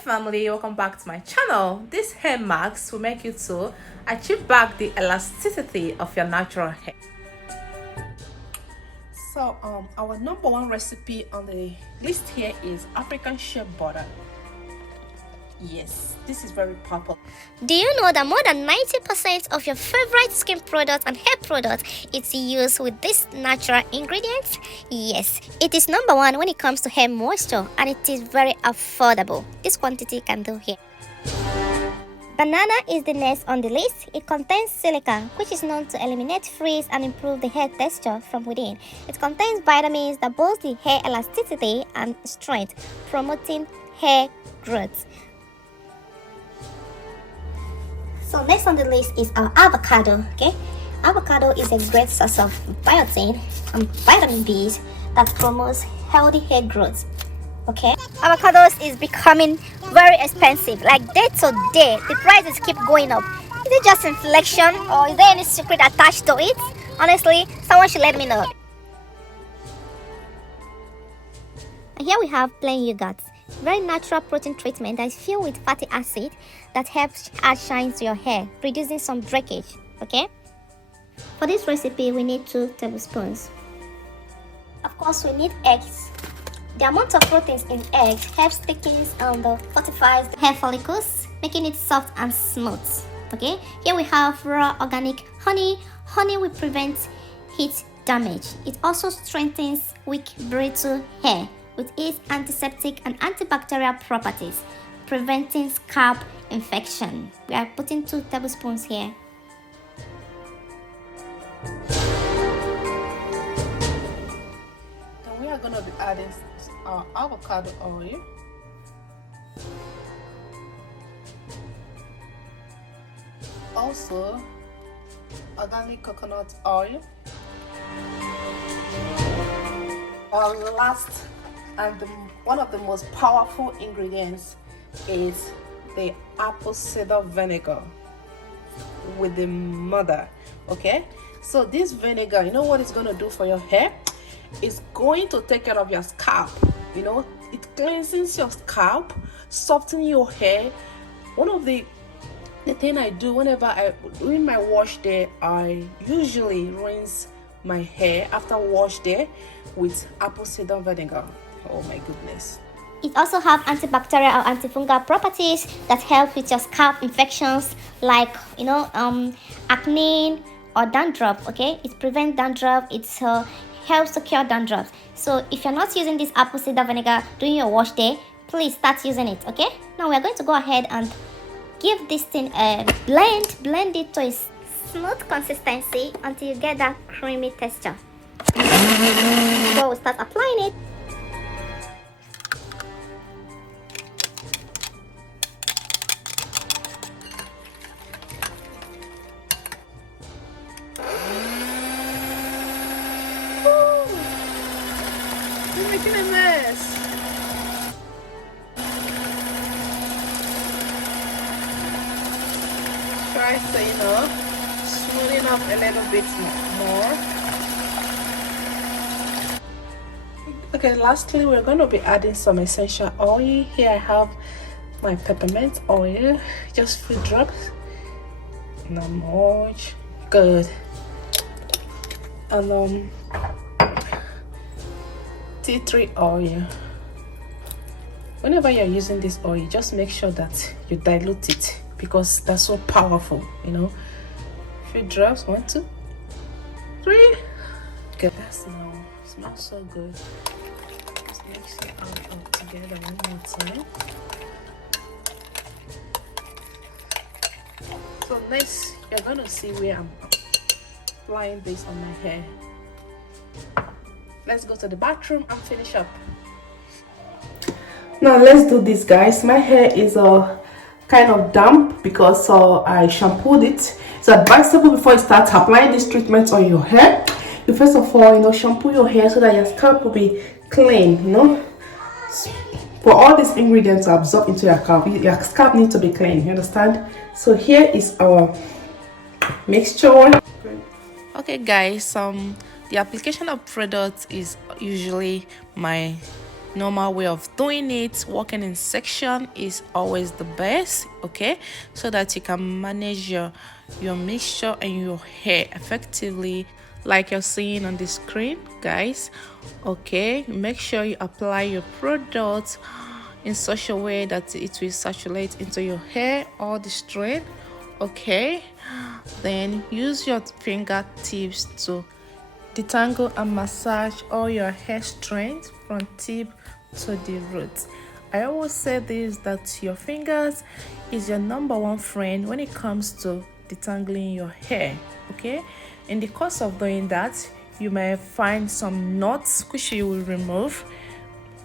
family, welcome back to my channel. This hair mask will make you to achieve back the elasticity of your natural hair. So our number one recipe on the list here is African shea butter. Yes, this is very popular. Do you know that more than 90% of your favorite skin products and hair products is used with this natural ingredient? Yes, it is number one when it comes to hair moisture, and it is very affordable. This quantity can do here. Banana is the next on the list. It contains silica, which is known to eliminate frizz and improve the hair texture from within. It contains vitamins that boost the hair elasticity and strength, promoting hair growth. So next on the list is our avocado. Okay, avocado is a great source of biotin and vitamin B that promotes healthy hair growth. Okay, avocados is becoming very expensive. Like day to day, the prices keep going up. Is it just inflation, or is there any secret attached to it? Honestly, someone should let me know. And here we have plain yogurt. Very natural protein treatment that is filled with fatty acid that helps add shine to your hair, reducing some breakage. Okay, for this recipe we need 2 tablespoons. Of course, we need eggs. The amount of proteins in eggs helps thickens and fortifies the hair follicles, making it soft and smooth. Okay, here we have raw organic honey. Honey will prevent heat damage. It also strengthens weak, brittle hair with its antiseptic and antibacterial properties, preventing scalp infection. We are putting 2 tablespoons here. Then we are going to be adding our avocado oil. Also, organic coconut oil. Our last and one of the most powerful ingredients is the apple cider vinegar with the mother. Okay, so this vinegar, you know what it's going to do for your hair? It's going to take care of your scalp. You know, it cleanses your scalp, softens your hair. One of the thing I do whenever I during my wash day, I usually rinse my hair after wash day with apple cider vinegar. Oh my goodness. It also have antibacterial or antifungal properties that help with your scalp infections like acne or dandruff. Okay, it prevents dandruff. It helps to cure dandruff. So if you're not using this apple cider vinegar during your wash day, please start using it. Okay, now we are going to go ahead and give this thing a blend it to a smooth consistency until you get that creamy texture. So we'll start applying it. You're making a mess. Try to, smoothing up a little bit more. Okay, lastly, we're going to be adding some essential oil. Here I have my peppermint oil, just few drops, not much. Good. And tea tree oil. Whenever you're using this oil, just make sure that you dilute it because that's so powerful. Few drops, 1, 2, 3. Good. That's now smells so good. Just mix it all together one more time. So next, you're gonna see where I'm applying this on my hair. Let's go to the bathroom and finish up. Now let's do this, guys. My hair is kind of damp because I shampooed it. It's advisable before you start applying this treatment on your hair, you first of all shampoo your hair so that your scalp will be clean. For all these ingredients to absorb into your scalp needs to be clean, you understand? So here is our mixture. Okay guys, the application of products is usually my normal way of doing it. Working in section is always the best, okay, so that you can manage your mixture and your hair effectively, like you're seeing on the screen, guys. Okay, make sure you apply your product in such a way that it will circulate into your hair or the strand. Okay, then use your fingertips to detangle and massage all your hair strands from tip to the roots. I always say this, that your fingers is your number one friend when it comes to detangling your hair. Okay, in the course of doing that, you may find some knots which you will remove.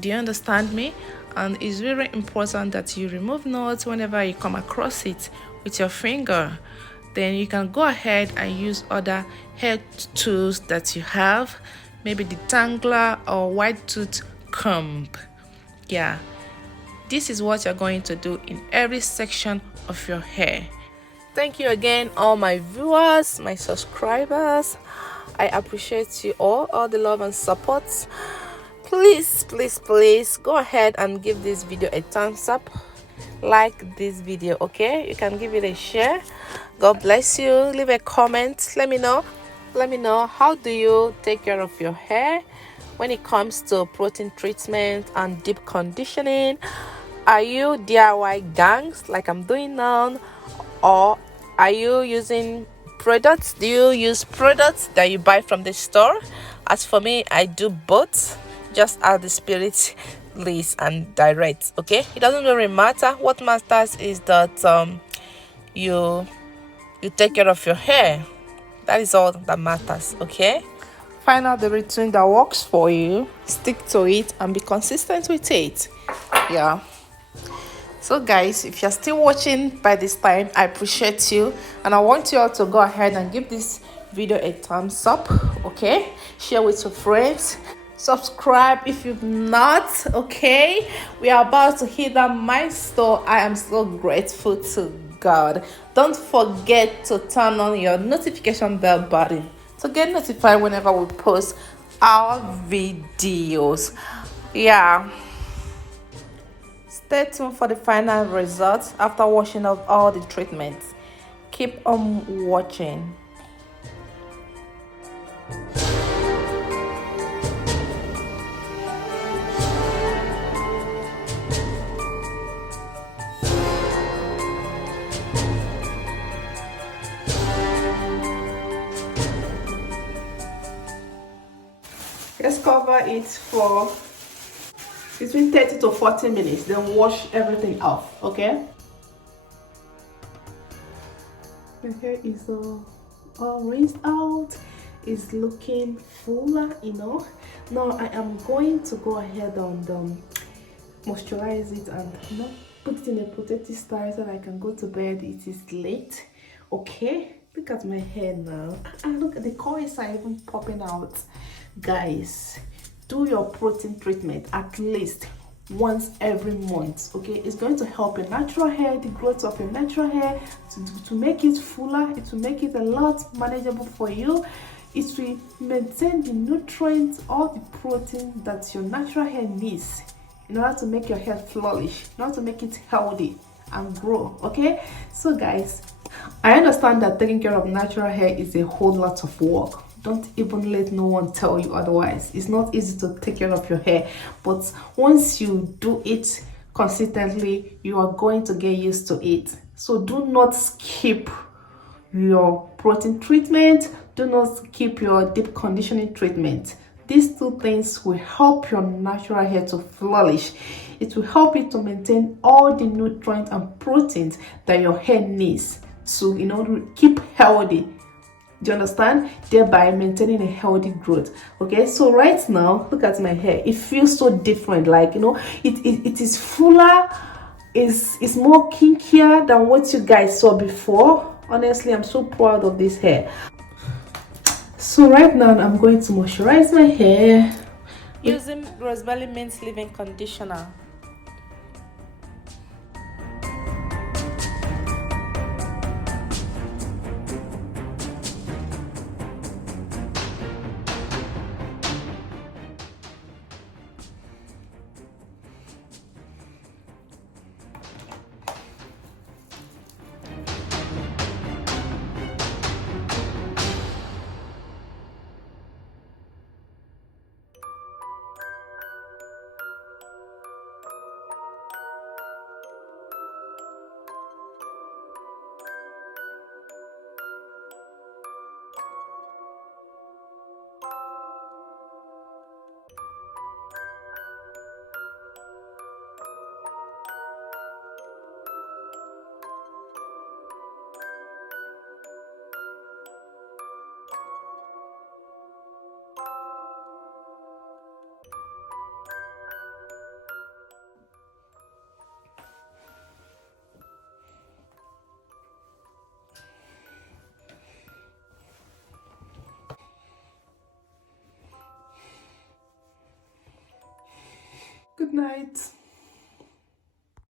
Do you understand me? And it's very important that you remove knots whenever you come across it with your finger. Then you can go ahead and use other hair tools that you have, maybe the detangler or white tooth comb. Yeah, this is what you're going to do in every section of your hair. Thank you again, all my viewers, my subscribers. I appreciate you all the love and support. Please go ahead and give this video a thumbs up, like this video, okay? You can give it a share. God bless you. Leave a comment. Let me know how do you take care of your hair when it comes to protein treatment and deep conditioning. Are you DIY gangs like I'm doing now, or are you using products? Do you use products that you buy from the store? As for me, I do both, just as the spirit leads and directs. Okay, it doesn't really matter. What matters is that you take care of your hair. That is all that matters. Okay, find out the routine that works for you, stick to it, and be consistent with it. Yeah. So guys, if you're still watching by this time, I appreciate you, and I want you all to go ahead and give this video a thumbs up. Okay, share with your friends, subscribe if you've not. Okay, we are about to hit that milestone. I am so grateful to God. Don't forget to turn on your notification bell button to get notified whenever we post our videos. Yeah, stay tuned for the final results after washing off all the treatments. Keep on watching. Let's cover it for between 30 to 40 minutes, then wash everything off. Okay, my hair is all rinsed out. It's looking fuller, you know. Now I am going to go ahead and moisturize it and put it in a protective style so that I can go to bed. It is late. Okay, look at my hair now. And look at the coils are even popping out. Guys, do your protein treatment at least once every month. Okay, it's going to help your natural hair, the growth of your natural hair, to make it fuller. It will make it a lot manageable for you. It will maintain the nutrients or the protein that your natural hair needs in order to make your hair flourish, in order to make it healthy and grow. Okay, so guys, I understand that taking care of natural hair is a whole lot of work. Don't even let no one tell you otherwise. It's not easy to take care of your hair, but once you do it consistently, you are going to get used to it. So do not skip your protein treatment. Do not skip your deep conditioning treatment. These two things will help your natural hair to flourish. It will help you to maintain all the nutrients and proteins that your hair needs to keep healthy. Do you understand? Thereby maintaining a healthy growth. Okay, so right now, look at my hair. It feels so different. Like, it is fuller, it's more kinkier than what you guys saw before. Honestly, I'm so proud of this hair. So right now, I'm going to moisturize my hair using Rosebelly Mint Leave-In Conditioner. Good night.